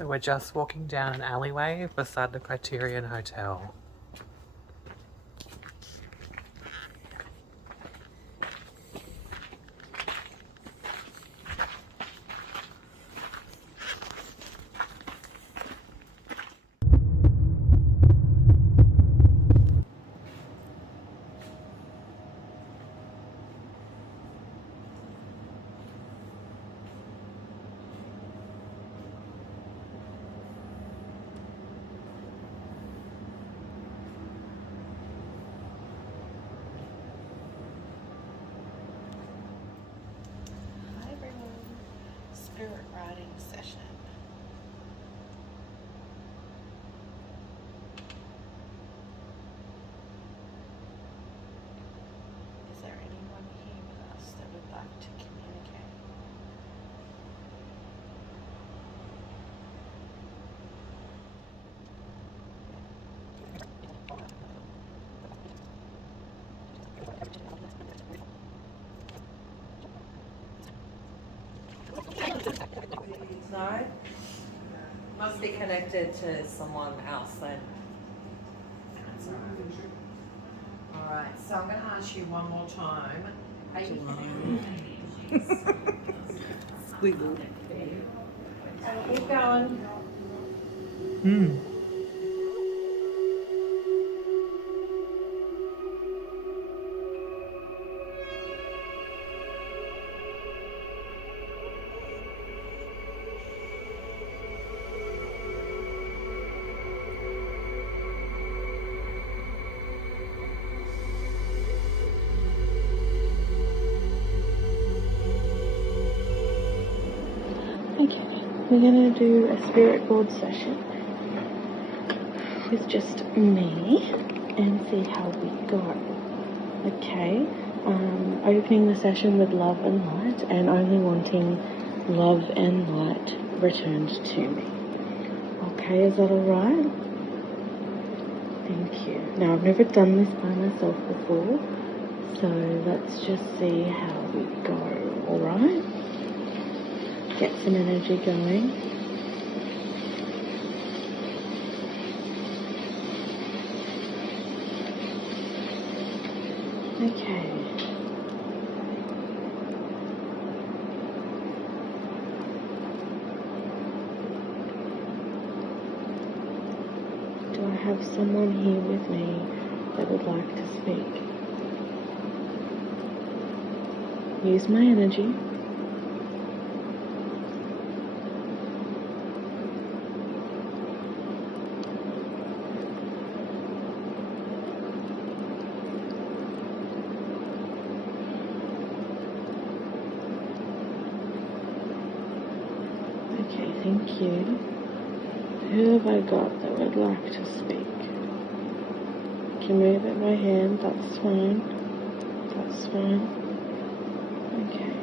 So we're just walking down an alleyway beside the Criterion Hotel. Hi everyone, spirit riding session. Is there anyone here with us that would like to communicate? No? Must be connected to someone else then. That's alright, so I'm going to ask you one more time. Are you Squiggle. keep going. Hmm. Okay, we're going to do a spirit board session with just me and see how we go. Okay, opening the session with love and light and only wanting love and light returned to me. Okay, is that alright? Thank you. Now, I've never done this by myself before, so let's just see how we go, alright? Get some energy going. Okay. Do I have someone here with me that would like to speak? Use my energy. Okay, thank you. Who have I got that would like to speak? Can move at my hand, that's fine. That's fine. Okay.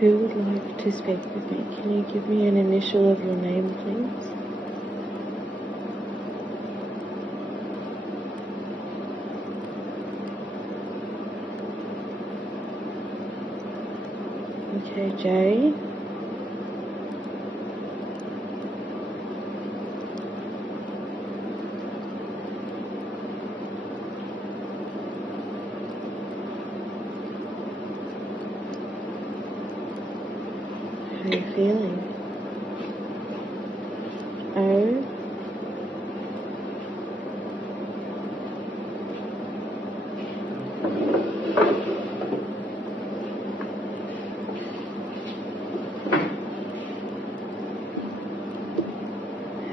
Who would like to speak with me? Can you give me an initial of your name, please? Okay, Jay. How are you feeling? Oh.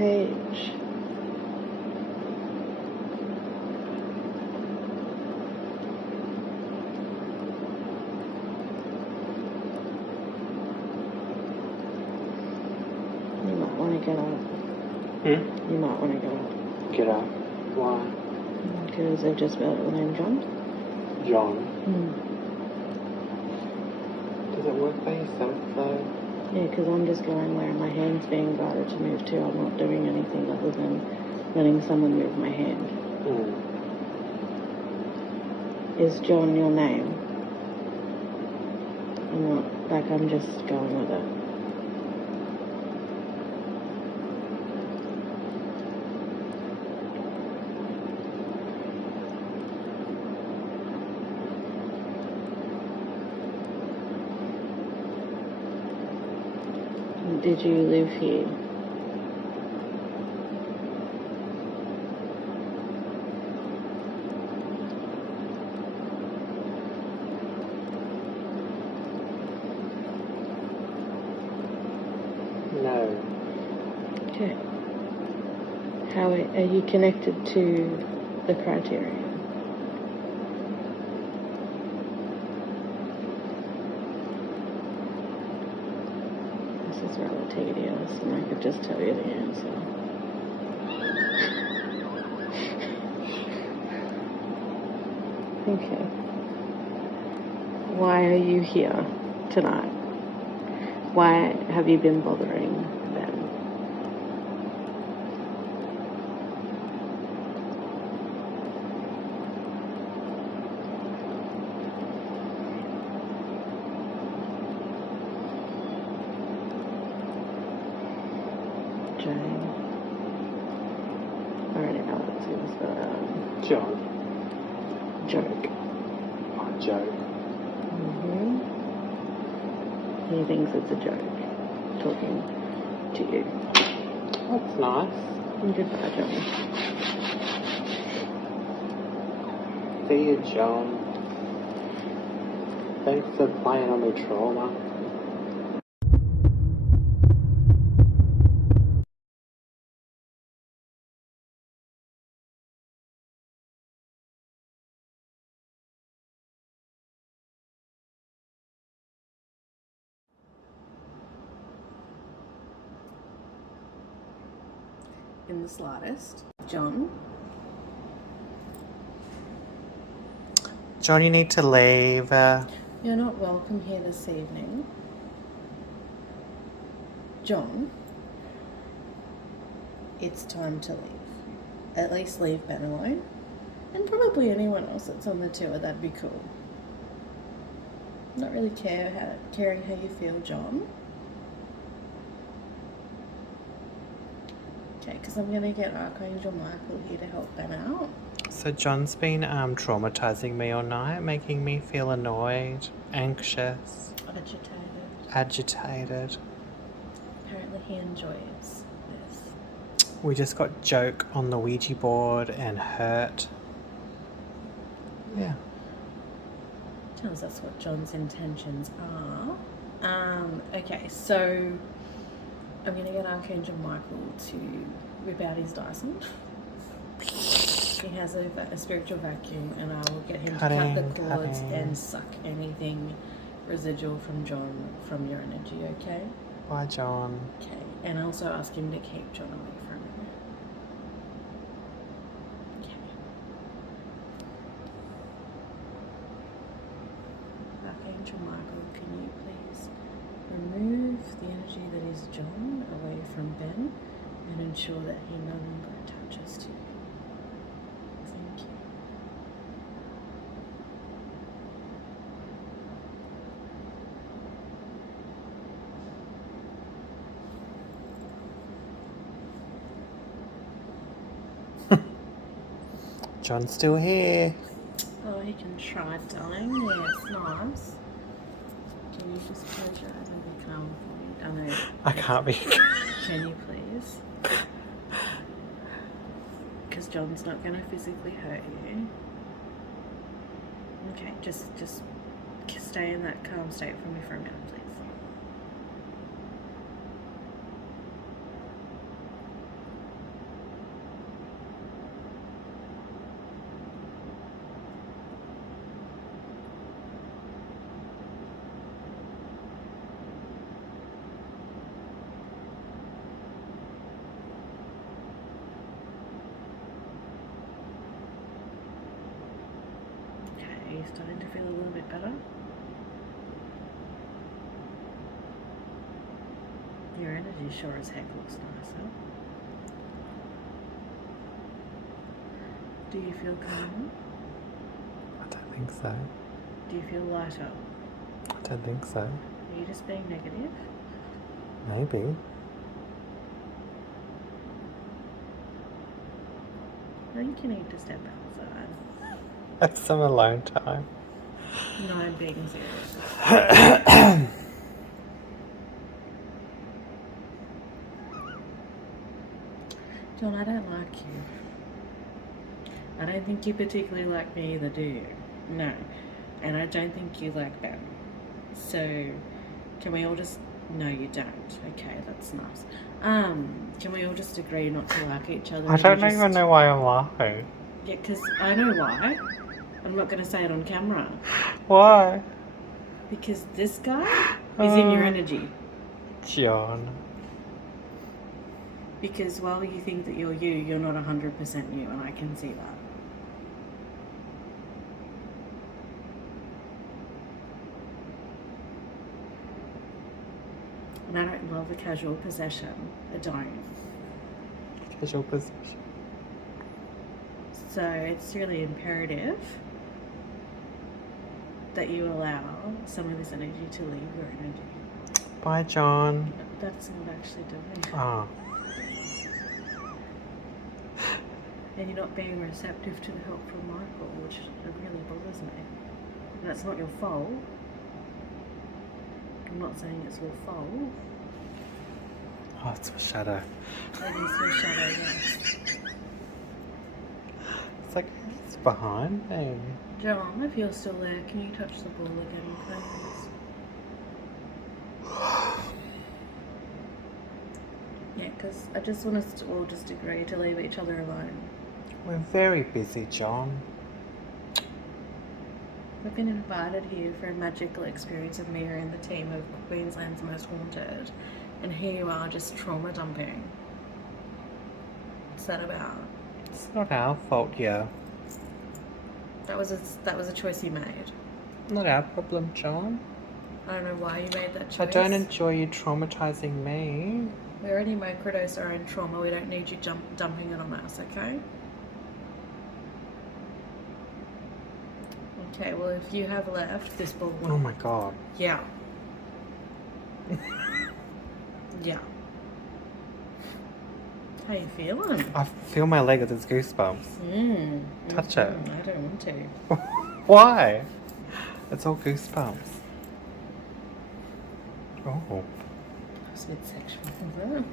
H. You might want to get up. Hmm? You might want to get up. Get up. Why? Because they've just spelled your name, John. John. Mm. Does it work by yourself though? Yeah, because I'm just going where my hand's being guided to move to. I'm not doing anything other than letting someone move my hand. Hmm. Is John your name? I'm not, like, I'm just going with it. did you live here? No. Okay. How are you connected to the criterion? This is rather tedious, and I could just tell you the answer. Okay. Why are you here tonight? Why have you been bothering them? Jane. I already know what this is, but John. joke. Oh, joke. He thinks it's a joke, talking to you. That's nice. Goodbye, John. See you, John. Thanks for playing on my trauma. In the slightest. John? John, you need to leave. You're not welcome here this evening. John? It's time to leave. At least leave Ben alone. And probably anyone else that's on the tour, that'd be cool. Not really caring how you feel, John. Okay, because I'm going to get Archangel Michael here to help Ben out. So John's been traumatizing me all night, making me feel annoyed, anxious, agitated. Apparently he enjoys this. We just got joke on the Ouija board and hurt. Yeah. Tells us what John's intentions are. Okay, so I'm going to get Archangel Michael to whip out his Dyson. He has a spiritual vacuum, and I will get him to cut the cords and suck anything residual from John from your energy, okay? Bye, John. Okay, and also ask him to keep John away from you. Okay. Archangel Michael, can you please remove the energy that is John away from Ben and ensure that he no longer attaches to you? Thank you. John's still here. Oh, he can try, darling. Yes, nice. Can you just close your eyes and be calm for me? I know. I can't be. Can you please? Because John's not going to physically hurt you. Okay, just stay in that calm state for me for a minute, please. Are you starting to feel a little bit better? Your energy sure as heck looks nicer. Do you feel calm? I don't think so. Do you feel lighter? I don't think so. Are you just being negative? Maybe. I think you need to step outside. Have some alone time. No, I'm being serious. John, I don't like you. I don't think you particularly like me either, do you? No. And I don't think you like Ben. So, can we all just... No, you don't. Okay, that's nice. Can we all just agree not to like each other? I don't even know why I'm laughing. Yeah, because I know why. I'm not going to say it on camera. Why? Because this guy is in your energy. John. Because while you think that you're not 100% you, and I can see that. And I don't love the casual possession. I don't. Casual possession. So it's really imperative that you allow some of this energy to leave your energy. Bye, John. That's not actually doing. Oh. And you're not being receptive to the help from Michael, which really bothers me. And that's not your fault. I'm not saying it's your fault. Oh, it's a shadow. It is your shadow, yes. It's like it's behind me. John, if you're still there, can you touch the ball again, please? Yeah, because I just want us to all just agree to leave each other alone. We're very busy, John. We've been invited here for a magical experience of Mia and the team of Queensland's Most Haunted, and here you are just trauma dumping. What's that about? It's not our fault, yeah. That was a choice you made. Not our problem, John. I don't know why you made that choice. I don't enjoy you traumatizing me. We already microdose our own trauma. We don't need you dumping it on us, okay? Okay, well, if you have left, this ball will... Oh my god. Yeah. Yeah. How you feeling? I feel my leg with its goosebumps. Touch it. I don't want to. Why? It's all goosebumps. Oh. That's a bit sexual, isn't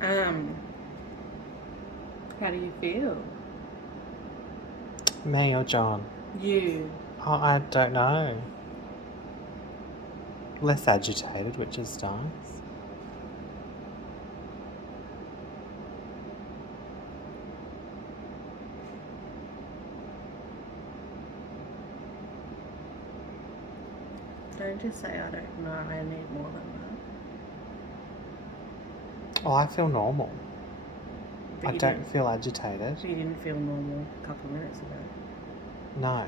it? How do you feel? Me or John? You. Oh, I don't know. Less agitated, which is nice. Don't just say I don't know, I need more than that. Oh, I feel normal. But I you don't feel agitated. You didn't feel normal a couple of minutes ago. No.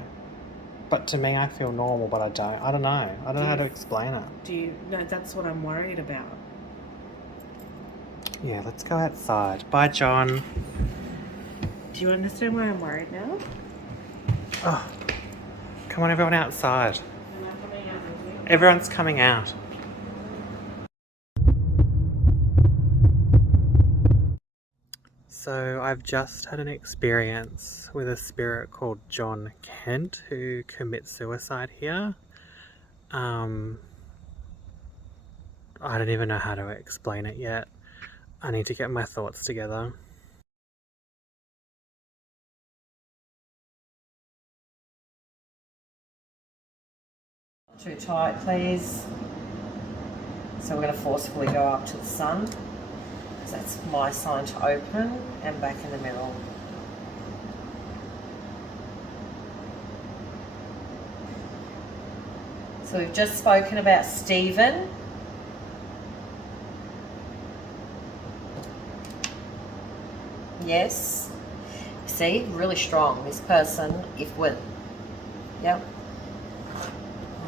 But to me, I feel normal, but I don't. I don't know. I don't know how to explain it. No, that's what I'm worried about. Yeah, let's go outside. Bye, John. Do you understand why I'm worried now? Oh, come on, everyone outside. Am I coming out with you? Everyone's coming out. So I've just had an experience with a spirit called John Kent who commits suicide here. I don't even know how to explain it yet. I need to get my thoughts together. Too tight, please. So we're going to forcefully go up to the sun. So that's my sign to open and back in the middle. So we've just spoken about Stephen. Yes. See, really strong. This person, if we're, yep,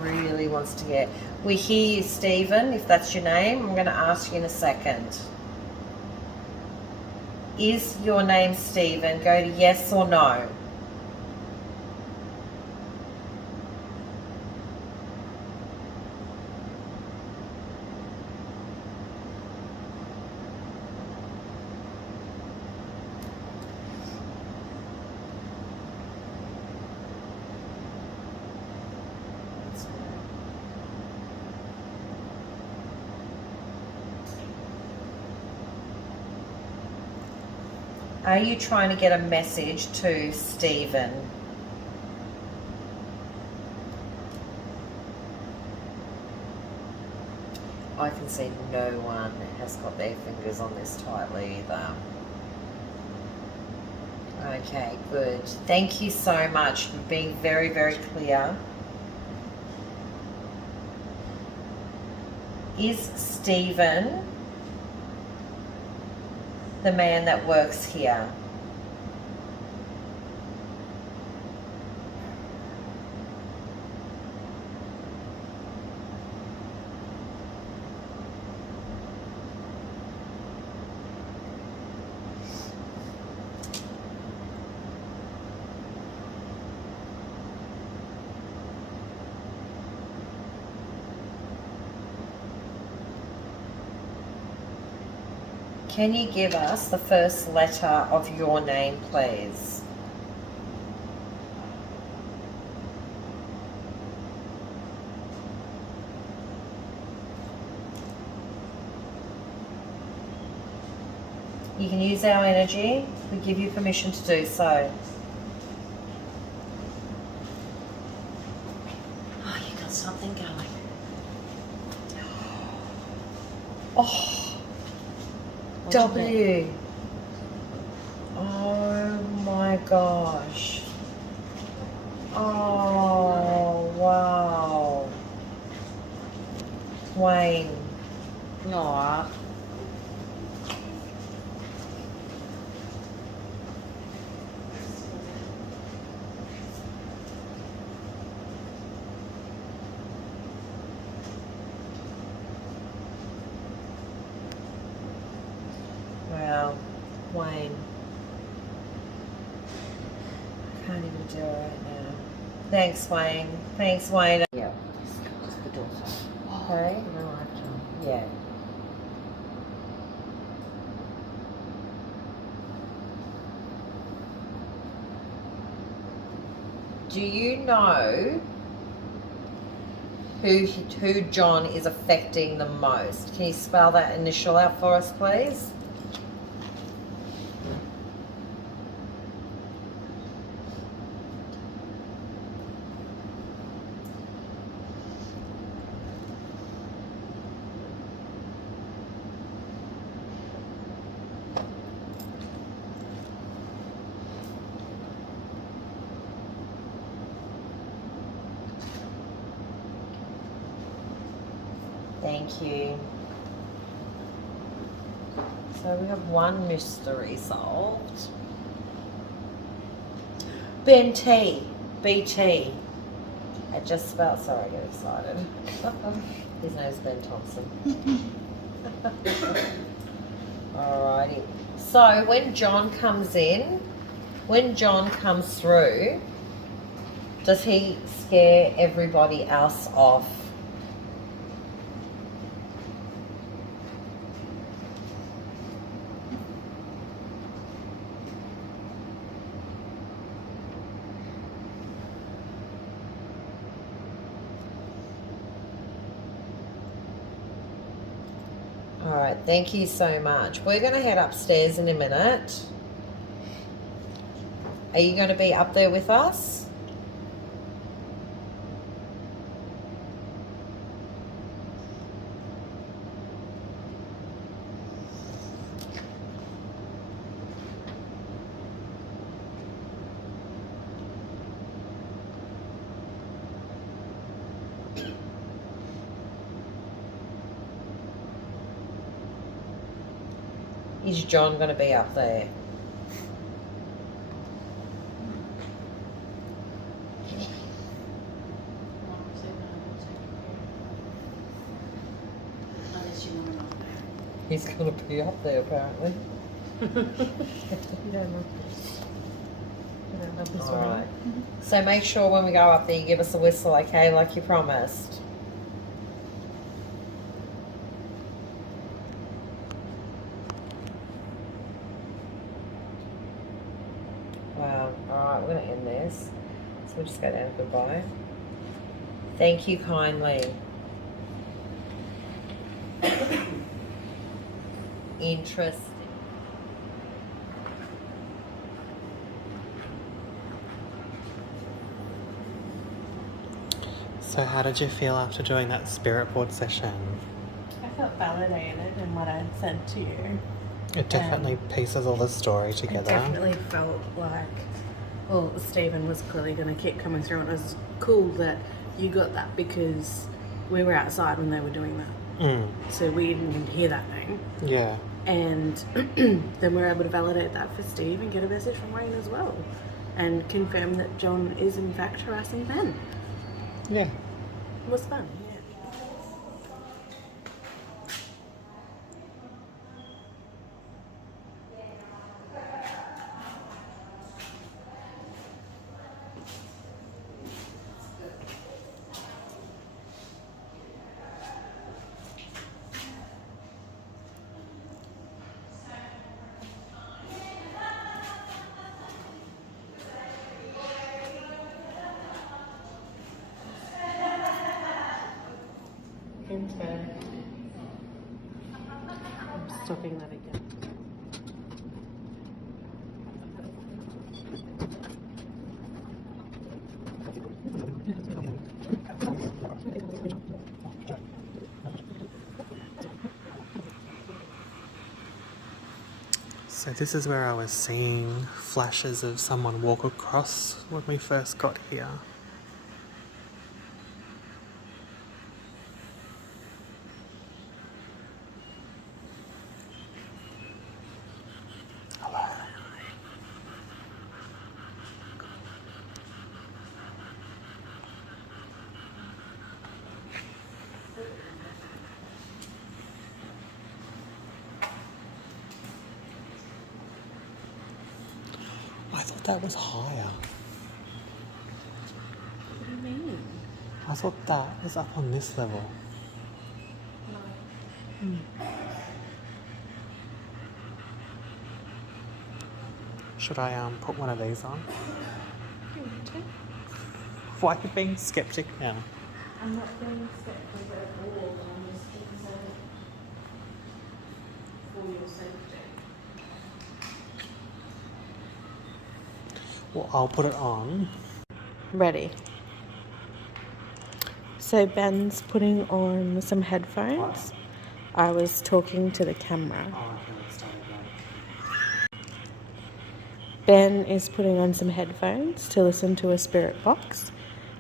really wants to get. We hear you, Stephen, if that's your name. I'm going to ask you in a second. Is your name Stephen? Go to yes or no. Are you trying to get a message to Stephen? I can see no one has got their fingers on this tightly either. Okay, good. Thank you so much for being very, very clear. Is Stephen the man that works here? Can you give us the first letter of your name, please? You can use our energy. We give you permission to do so. Oh, you got something going. Oh. W. Oh my gosh. Oh, wow. Wayne. Aw. Wow. Wayne. I can't even do it right now. Thanks, Wayne. Thanks, Wayne. Yeah. Just the daughter. Okay. In a lifetime. Yeah. Do you know who John is affecting the most? Can you spell that initial out for us, please? Thank you. So we have one mystery solved. Ben T. BT. I just spelled, sorry, I get excited. His name's Ben Thompson. Alrighty. So when John comes in, when John comes through, does he scare everybody else off? All right, thank you so much. We're going to head upstairs in a minute. Are you going to be up there with us? Is John going to be up there? He's going to be up there, apparently. You don't love this. You don't love this All one. right. So make sure when we go up there, you give us a whistle, okay, like you promised. Wow. All right, we're going to end this. So we'll just go down to goodbye. Thank you kindly. Interesting. So how did you feel after doing that spirit board session? I felt validated in what I'd said to you. It definitely pieces all the story together. It definitely felt like, well, Stephen was clearly going to keep coming through, and it was cool that you got that because we were outside when they were doing that. So we didn't even hear that name. Yeah. And then we were able to validate that for Steve and get a message from Rain as well. And confirm that John is in fact harassing Ben. Yeah. It was fun, yeah. Enter. I'm stopping that again. So this is where I was seeing flashes of someone walk across when we first got here. Hello. I thought that was higher. What do you mean? I thought that was up on this level. Should I put one of these on? You want to? Why are you being skeptic now? I'm not being skeptical at all. I'm just concerned for your safety. Well, I'll put it on. Ready. So Ben's putting on some headphones. I was talking to the camera. Oh, okay, let's start again. Ben is putting on some headphones to listen to a spirit box,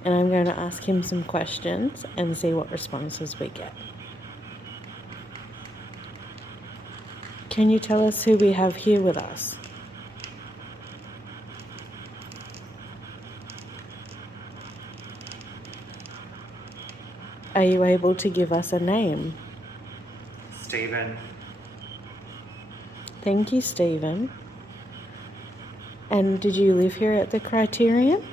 and I'm going to ask him some questions and see what responses we get. Can you tell us who we have here with us? Are you able to give us a name? Stephen. Thank you, Stephen. And did you live here at the Criterion?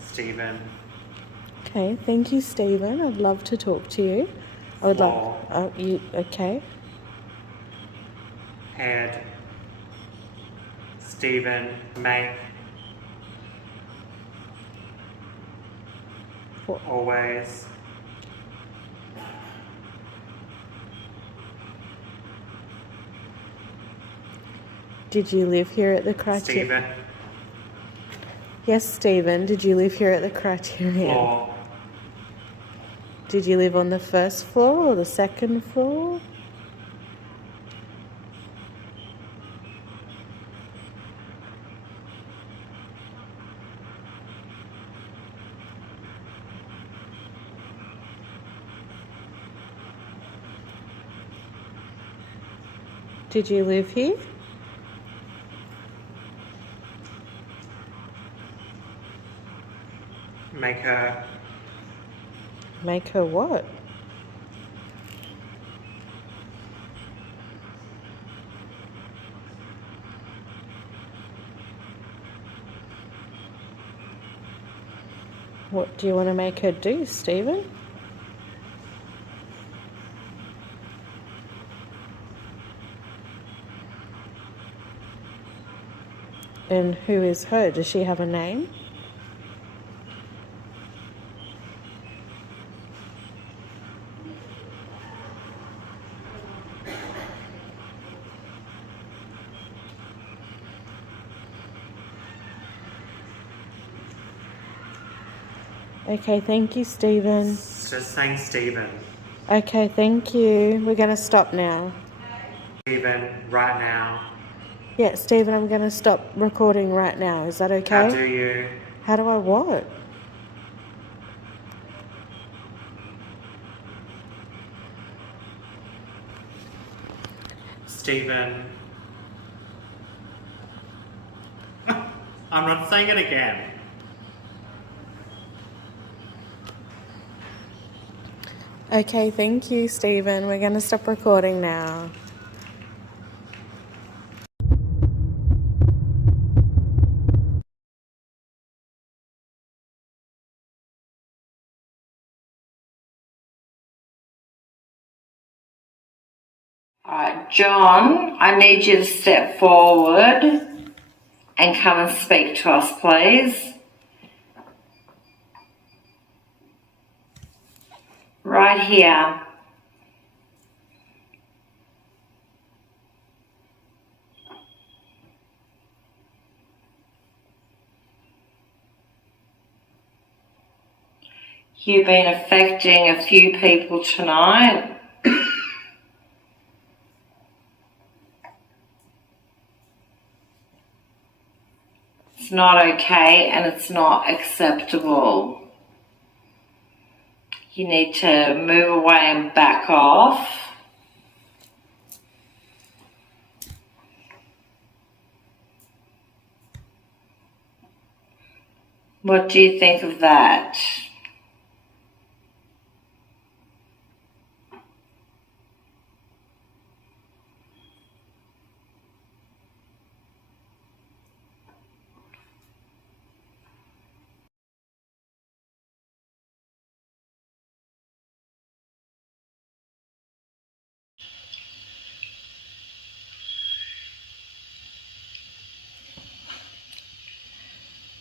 Stephen. Okay, thank you, Stephen. I'd love to talk to you. I would like. Floor. Oh, you okay? Head. Stephen. Make. What? Always. Did you live here at the Criterion? Stephen. Yes, Stephen. Did you live here at the Criterion? Floor. Did you live on the first floor or the second floor? Did you live here? Make her. Make her what? What do you want to make her do, Stephen? And who is her? Does she have a name? Okay, thank you, Stephen. Just saying Stephen. Okay, thank you. We're going to stop now. Stephen, right now. Yeah, Stephen, I'm going to stop recording right now. Is that okay? How do you? How do I what? Stephen. I'm not saying it again. Okay, thank you, Stephen. We're going to stop recording now. Alright, John, I need you to step forward and come and speak to us, please. Right here. You've been affecting a few people tonight. It's not okay and it's not acceptable. You need to move away and back off. What do you think of that?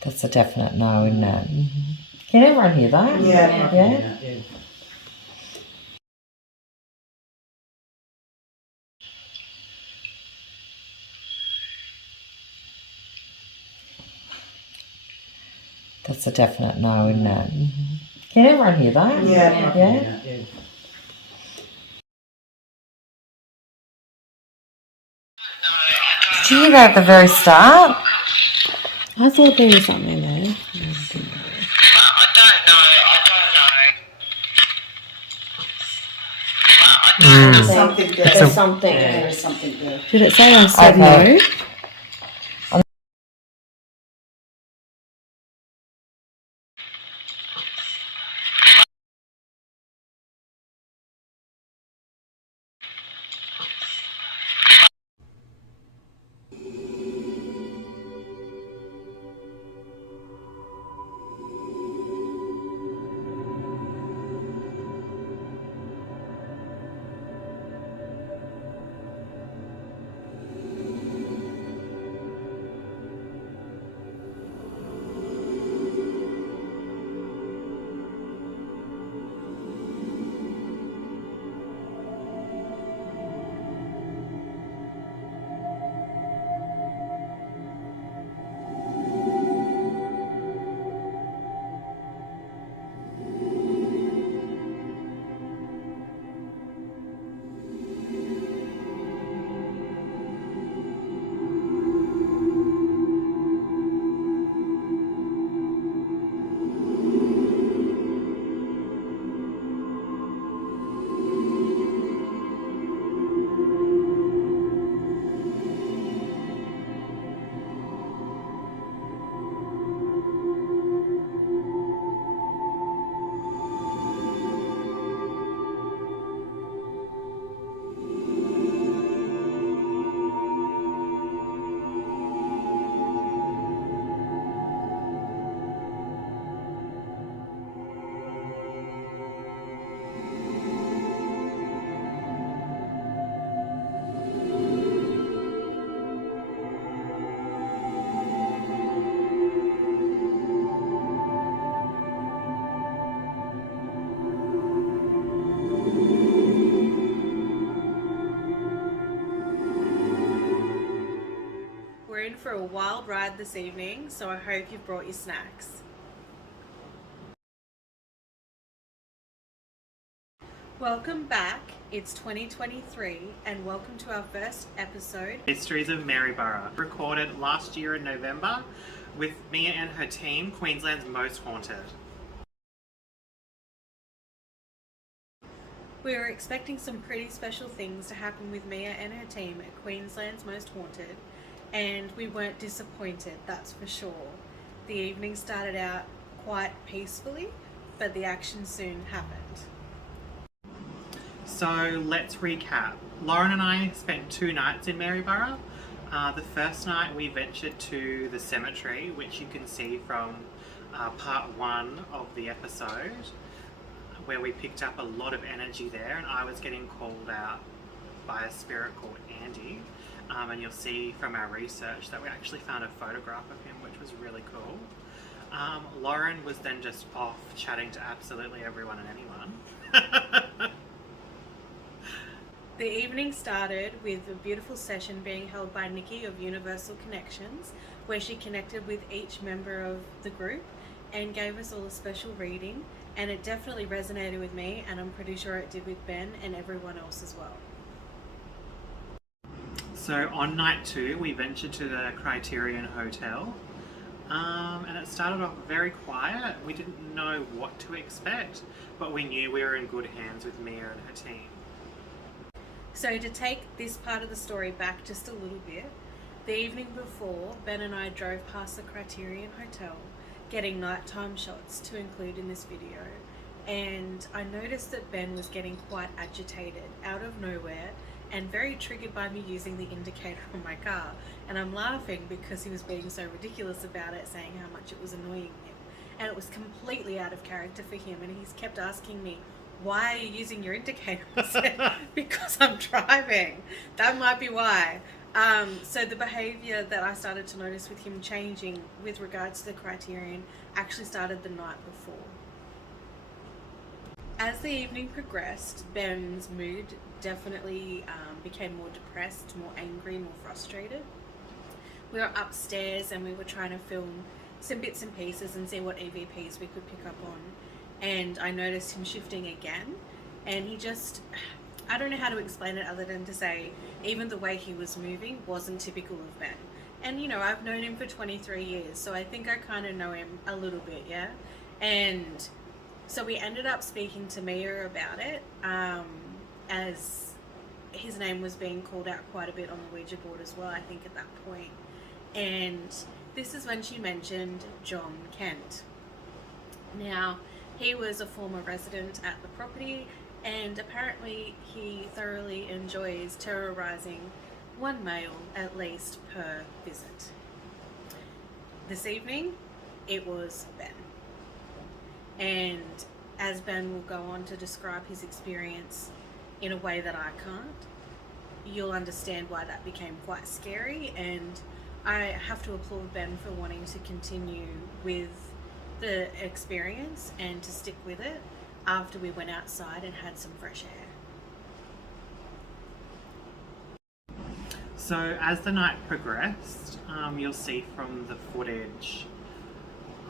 That's a definite no, isn't it? Mm-hmm. Can everyone hear that? Yeah. That's a definite no, isn't it? Mm-hmm. Can everyone hear that? Yeah. Did you hear that at the very start? I thought there was something there. There's something there. There's something. There is something there. Did it say I said Okay. no? We're in for a wild ride this evening, so I hope you've brought your snacks. Welcome back. It's 2023 and welcome to our first episode. Histories of Maryborough, recorded last year in November with Mia and her team, Queensland's Most Haunted. We were expecting some pretty special things to happen with Mia and her team at Queensland's Most Haunted, and we weren't disappointed, that's for sure. The evening started out quite peacefully, but the action soon happened. So let's recap. Lauren and I spent 2 nights in Maryborough. The first night we ventured to the cemetery, which you can see from part 1 of the episode, where we picked up a lot of energy there, and I was getting called out by a spirit called Andy. And you'll see from our research that we actually found a photograph of him, which was really cool. Lauren was then just off chatting to absolutely everyone and anyone. The evening started with a beautiful session being held by Nikki of Universal Connections, where she connected with each member of the group and gave us all a special reading, and it definitely resonated with me, and I'm pretty sure it did with Ben and everyone else as well. So on night 2 we ventured to the Criterion Hotel, and it started off very quiet. We didn't know what to expect, but we knew we were in good hands with Mia and her team. So to take this part of the story back just a little bit, the evening before, Ben and I drove past the Criterion Hotel, getting nighttime shots to include in this video, and I noticed that Ben was getting quite agitated out of nowhere and very triggered by me using the indicator on my car, and I'm laughing because he was being so ridiculous about it, saying how much it was annoying him, and it was completely out of character for him, and he's kept asking me, why are you using your indicator? I said, because I'm driving. That might be why. So the behaviour that I started to notice with him changing with regards to the Criterion actually started the night before. As the evening progressed, Ben's mood definitely became more depressed, more angry, more frustrated. We were upstairs and we were trying to film some bits and pieces and see what EVPs we could pick up on. And I noticed him shifting again, and he just, I don't know how to explain it other than to say even the way he was moving wasn't typical of Ben. And you know, I've known him for 23 years, so I think I kind of know him a little bit, yeah? And so we ended up speaking to Mia about it, as his name was being called out quite a bit on the Ouija board as well, I think at that point. And this is when she mentioned John Kent. Now, he was a former resident at the property, and apparently he thoroughly enjoys terrorizing one male at least per visit. This evening, it was Ben. And as Ben will go on to describe his experience in a way that I can't, you'll understand why that became quite scary, and I have to applaud Ben for wanting to continue with the experience and to stick with it after we went outside and had some fresh air. So as the night progressed, you'll see from the footage,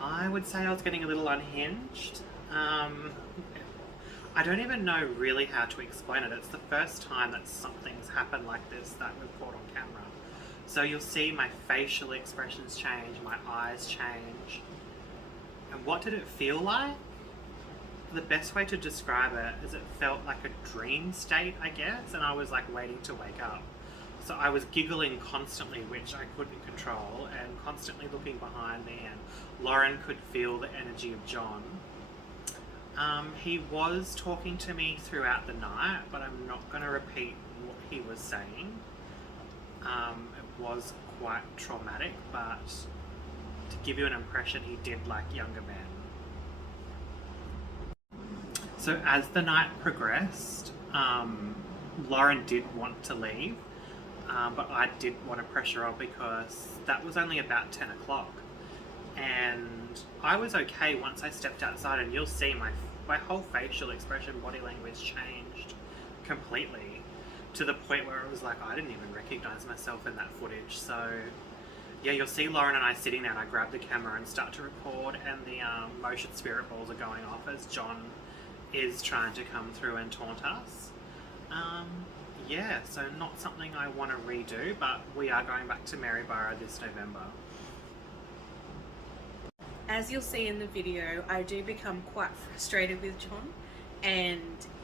I would say I was getting a little unhinged. I don't even know really how to explain it. It's the first time that something's happened like this that we've caught on camera. So you'll see my facial expressions change, my eyes change. And what did it feel like? The best way to describe it is it felt like a dream state, I guess, and I was like waiting to wake up. So I was giggling constantly, which I couldn't control, and constantly looking behind me, and Lauren could feel the energy of John. He was talking to me throughout the night, but I'm not going to repeat what he was saying. It was quite traumatic, but to give you an impression, he did like younger men. So as the night progressed, Lauren did want to leave, but I did want to pressure on because that was only about 10 o'clock. And I was okay once I stepped outside, and you'll see my whole facial expression, body language changed completely to the point where it was like I didn't even recognize myself in that footage. So yeah, you'll see Lauren and I sitting there, and I grab the camera and start to record, and the motion spirit balls are going off as John is trying to come through and taunt us. Yeah, so not something I want to redo, but we are going back to Maryborough this November. As you'll see in the video, I do become quite frustrated with John, and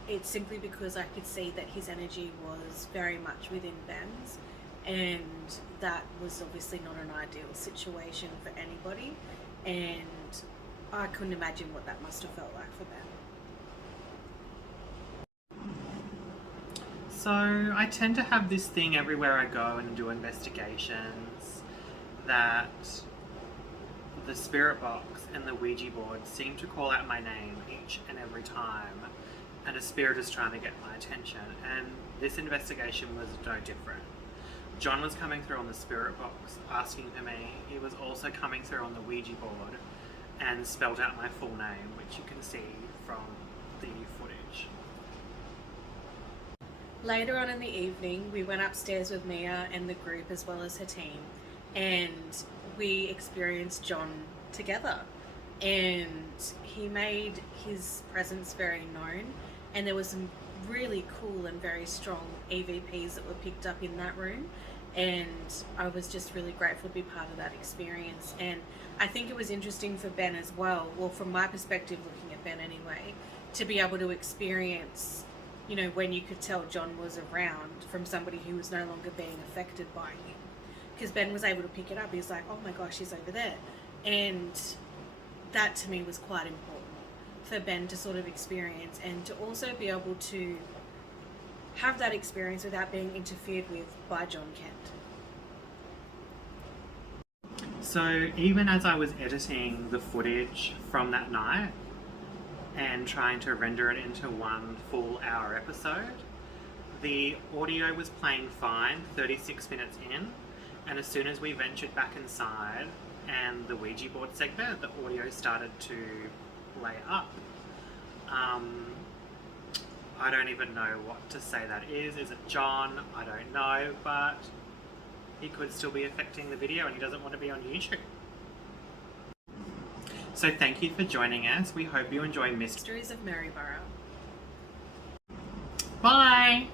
it's simply because I could see that his energy was very much within Ben's, and that was obviously not an ideal situation for anybody, and I couldn't imagine what that must have felt like for Ben. So I tend to have this thing everywhere I go and do investigations that the spirit box and the Ouija board seem to call out my name each and every time, and a spirit is trying to get my attention, and this investigation was no different. John was coming through on the spirit box asking for me. He was also coming through on the Ouija board and spelled out my full name, which you can see from the footage. Later on in the evening, we went upstairs with Mia and the group as well as her team, and we experienced John together, and he made his presence very known, and there was some really cool and very strong EVPs that were picked up in that room, and I was just really grateful to be part of that experience. And I think it was interesting for Ben as well, from my perspective looking at Ben anyway, to be able to experience, you know, when you could tell John was around from somebody who was no longer being affected by him. Because Ben was able to pick it up. He's like, oh my gosh, he's over there. And that to me was quite important for Ben to sort of experience, and to also be able to have that experience without being interfered with by John Kent. So even as I was editing the footage from that night and trying to render it into one full hour episode, the audio was playing fine 36 minutes in, and as soon as we ventured back inside and the Ouija board segment, the audio started to play up. I don't even know what to say that is. Is it John? I don't know, but he could still be affecting the video and he doesn't want to be on YouTube. So thank you for joining us. We hope you enjoy Mysteries of Maryborough. Bye!